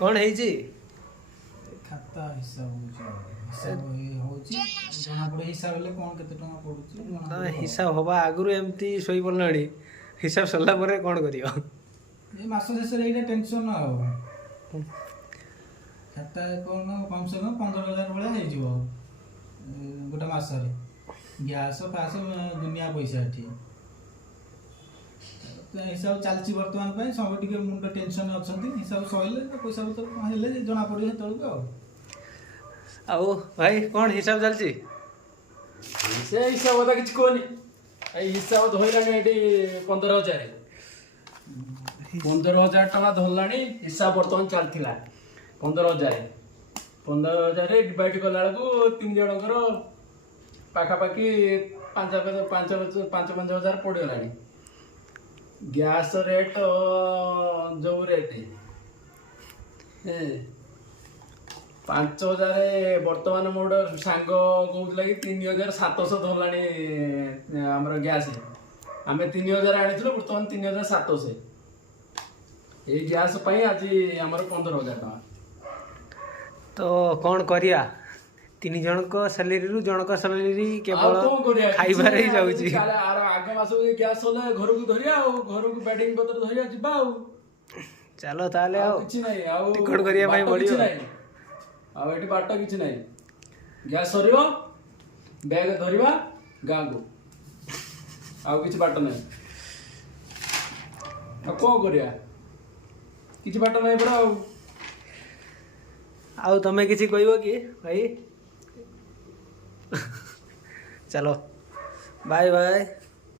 कौन है जी खाता हिसाब होची जना पड़े हिसाब ले कौन केते टका पडुची हिसाब हवा आगुरु एमती सोई पड़लाणी हिसाब सरला परे कौन करियो ए मास शेष रे एटा टेंशन ना हो खाता कौन कम से कम 15,000 भले हे जिवो गोटा मास रे गैस फास दुनिया पैसा एठी तो हिसाब चलची वर्तमान पे सब टिके मुंड टेंशन अछंती हिसाब सइले पैसा पत्र हेले जना पड़ियो तळको आओ भाई कौन हिसाब चलची से हिसाब तो किसी कोनी हिसाब धोइलानी एटी 15,000 टका धरलानी हिसाब बर्तमान चलथिला 15,000 डिवाइड कला बेलू 3 जनकर पाखापाखि 5,000 पड़गलानी गैस रेट जो रेट 5,000 बर्तमान मोर सांग कहूला कि 3,700 धरलानी आमर गैस आम 3,000 आनी बर्तमान 3,700 ये गैस आज आमर 15,000 टका तो कौन करिया 3 जन को सैलरी रु जन को सैलरी केवल खाइबार ही जाउची आगे मास गैस होले घर को धरिया घर को बेडिंग पत्र धरिया जिबा चलो ताले आओ किछि नै आ टिकट करिया भाई बढियो आ एटी बाट किछि नै गैस सरियो बैग धरिबा गाँ को आ किछि बाट नै आ को करिया किछि बाट नै परा आओ तमे किछि कहबो कि भाई चलो बाय बाय।